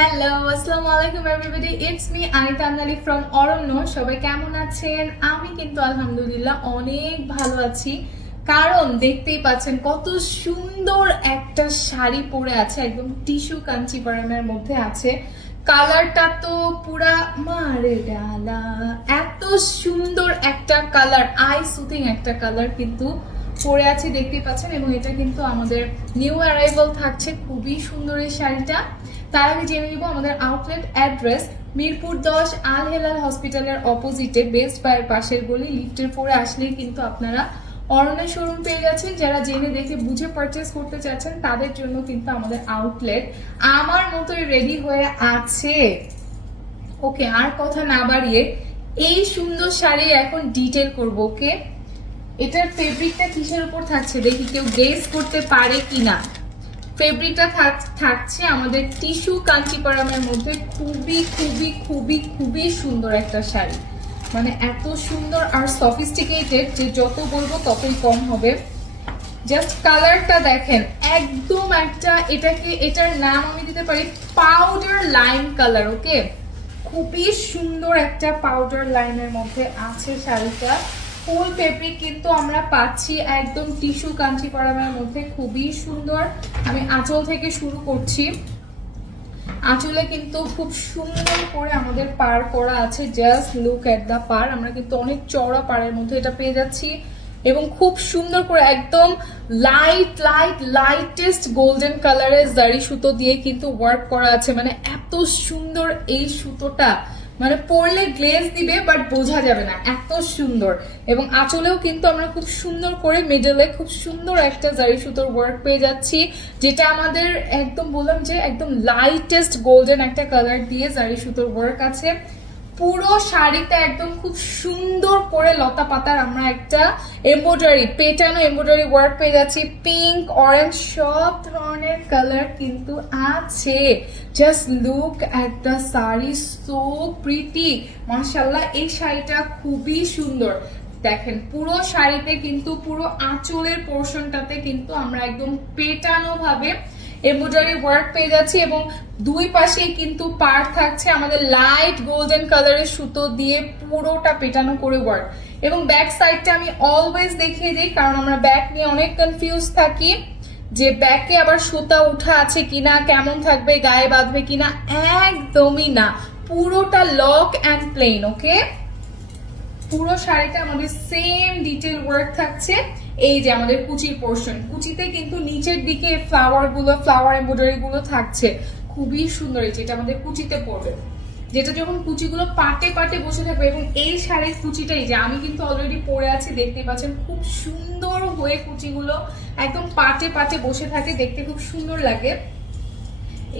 Hello, আসসালামু আলাইকুম everybody. It's me Anita Amnali from Aranya. সবাই কেমন আছেন? আমি কিন্তু আলহামদুলিল্লাহ অনেক ভালো আছি, কারণ দেখতেই পাচ্ছেন কত সুন্দর একটা শাড়ি পরে আছে, একদম টিস্যু কাঞ্চিপুরমের মধ্যে আছে। কালারটা তো পুরা মারে ডালা, এত সুন্দর একটা কালার, আই সুথিং একটা কালার কিন্তু পরে আছে দেখতেই পাচ্ছেন। এবং এটা কিন্তু আমাদের নিউ অ্যারাইভাল থাকছে, খুবই সুন্দর এই শাড়িটা। তার আগে জেনে নিব আমাদের আউটলেট অ্যাড্রেস মিরপুর 10 আল হেলাল হসপিটালের অপোজিটে বেস্ট বাইয়ের পাশের গলি লিফটের পরে আসলেই কিন্তু আপনারা অরণ্যের শোরুম পেয়ে যাচ্ছেন। যারা জেনে দেখে বুঝে পারচেস করতে চাচ্ছেন তাদের জন্য কিন্তু আমাদের আউটলেট আমার মতোই রেডি হয়ে আছে। ওকে, আর কথা না বাড়িয়ে এই সুন্দর শাড়ি এখন ডিটেল করবো। ওকে, এটার ফেব্রিকটা কিসের উপর থাকছে দেখি কেউ গেস করতে পারে কিনা। ফেব্রিকটা থাকছে আমাদের টিস্যু কাঞ্চিপুরমের মধ্যে, খুবই খুবই খুবই খুবই সুন্দর একটা শাড়ি, মানে এত সুন্দর আর সফিস্টিকেটেড যে যত বলবো ততই কম হবে। জাস্ট কালারটা দেখেন, একদম একটা এটার নাম আমি দিতে পারি পাউডার লাইম কালার। ওকে, খুবই সুন্দর একটা পাউডার লাইনের মধ্যে আছে শাড়িটা। ফুল ফেব্রিক কিন্তু আমরা পাচ্ছি একদম টিস্যু কাঞ্চিপুরমের মধ্যে, খুবই সুন্দর। আমি আঁচল থেকে শুরু করছি। আঁচলে কিন্তু খুব সুন্দর করে আমাদের পার করা আছে, জাস্ট লুক এট দা পার। আমরা কিন্তু অনেক চওড়া পাড়ের মধ্যে এটা পেয়ে যাচ্ছি এবং খুব সুন্দর করে একদম লাইটেস্ট গোল্ডেন কালারের জারি সুতো দিয়ে কিন্তু ওয়ার্ক করা আছে। মানে এত সুন্দর এই সুতোটা, মানে পরলে গ্লেজ দিবে বাট বোঝা যাবে না, এত সুন্দর। এবং আঁচলেও কিন্তু আমরা খুব সুন্দর করে মিডলে খুব সুন্দর একটা জারি সুতোর ওয়ার্ক পেয়ে যাচ্ছি, যেটা আমাদের একদম বললাম যে একদম লাইটেস্ট গোল্ডেন একটা কালার দিয়ে জারি সুতোর ওয়ার্ক আছে। পুরো শাড়িতে একদম খুব সুন্দর করে লতা পাতার আমরা একটা এমব্রয়ডারি, পেটানো এমব্রয়ডারি ওয়ার্ক পেয়ে যাচ্ছি। পিঙ্ক, অরেঞ্জ সব ধরনের কালার কিন্তু আছে। Just look at the sari, so pretty, মাশাআল্লাহ। এই শাড়িটা খুবই সুন্দর। দেখেন পুরো শাড়িতে কিন্তু পুরো আঁচলের পোর্শনটাতে কিন্তু আমরা একদম পেটানো ভাবে এমব্রয়ডারি ওয়ার্ক পেয়ে যাচ্ছি এবং দুই পাশেই কিন্তু পার থাকছে আমাদের লাইট গোল্ডেন কালারের সুতো দিয়ে পুরোটা পেটানো করে ওয়ার্ক। এবং ব্যাক সাইডটা আমি অলওয়েজ দেখিয়ে দিই, কারণ আমরা ব্যাক নিয়ে অনেক কনফিউজ থাকি যে ব্যাকে আবার সুতা উঠা আছে কিনা, কেমন থাকবে, গায়ে বাঁধবে কিনা। একদমই না, পুরোটা লক অ্যান্ড প্লেন। ওকে, পুরো শাড়িটা আমাদের সেম ডিটেল ওয়ার্ক থাকছে। এই যে আমাদের কুচির পোর্শন, কুচিতে কিন্তু নিচের দিকে ফ্লাওয়ার এমব্রয়ডারি গুলো থাকছে, খুবই সুন্দর। এটা আমাদের কুচিতে পড়বে, যেটা যখন কুচিগুলো পাটে পাটে বসে থাকবে। এবং এই শাড়ির কুচিটাই যে আমি কিন্তু অলরেডি পরে আছি, দেখতে পাচ্ছেন খুব সুন্দর হয়ে কুচিগুলো একদম পাটে পাটে বসে থাকে, দেখতে খুব সুন্দর লাগে।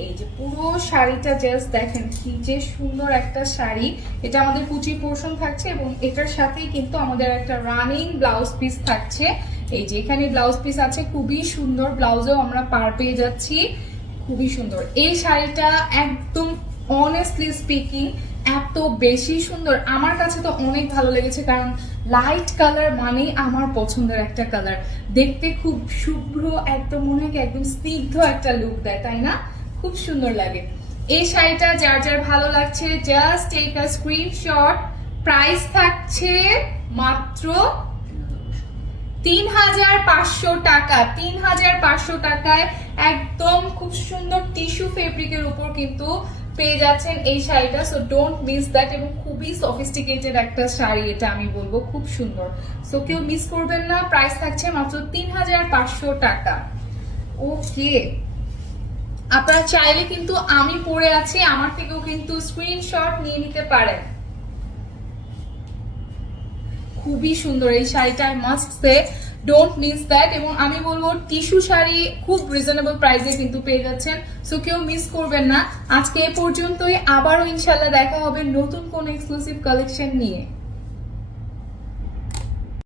এই যে পুরো শাড়িটা জাস্ট দেখেন কি যে সুন্দর একটা শাড়ি। এটা আমাদের কুচি পোর্শন থাকছে এবং এটার সাথেই কিন্তু আমাদের একটা রানিং ব্লাউজ পিস থাকছে। এই যে এখানে ব্লাউজ পিস আছে, খুবই সুন্দর। ব্লাউজেও আমরা পার পেয়ে যাচ্ছি, খুবই সুন্দর। এই শাড়িটা একদম অনেস্টলি স্পিকিং এত বেশি সুন্দর, আমার কাছে তো অনেক ভালো লেগেছে, কারণ লাইট কালার মানেই আমার পছন্দের একটা কালার। দেখতে খুব শুভ্র, একদম মনে হয় একদম স্নিগ্ধ একটা লুক দেয়, তাই না? খুব সুন্দর লাগে। এই শাড়িটা যার যার ভালো লাগছে just take a screenshot. Price থাকছে মাত্র ৩৫০০ টাকা। ৩৫০০ টাকায় একদম খুব সুন্দর টিস্যু ফেব্রিকের উপর কিন্তু পেয়ে যাচ্ছেন এই শাড়িটা। So don't miss that. এবং খুবই সফিস্টিকেটেড একটা শাড়ি এটা, আমি বলবো খুব সুন্দর। সো কেউ মিস করবেন না, প্রাইস থাকছে মাত্র ৩৫০০ টাকা। ওকে, আপনারা চাইলে কিন্তু আমি পরে আছি আমার থেকেও কিন্তু স্ক্রিনশট নিয়ে নিতে পারেন। খুবই সুন্দর এই শাড়িটা, I must say don't miss that. এবং আমি বলবো টিস্যু শাড়ি খুব রিজনেবল প্রাইসে কিন্তু পেয়ে যাচ্ছেন, সো কেউ মিস করবেন না। আজকে এ পর্যন্তই, আবারও ইনশাল্লাহ দেখা হবে নতুন কোন এক্সক্লুসিভ কালেকশন নিয়ে।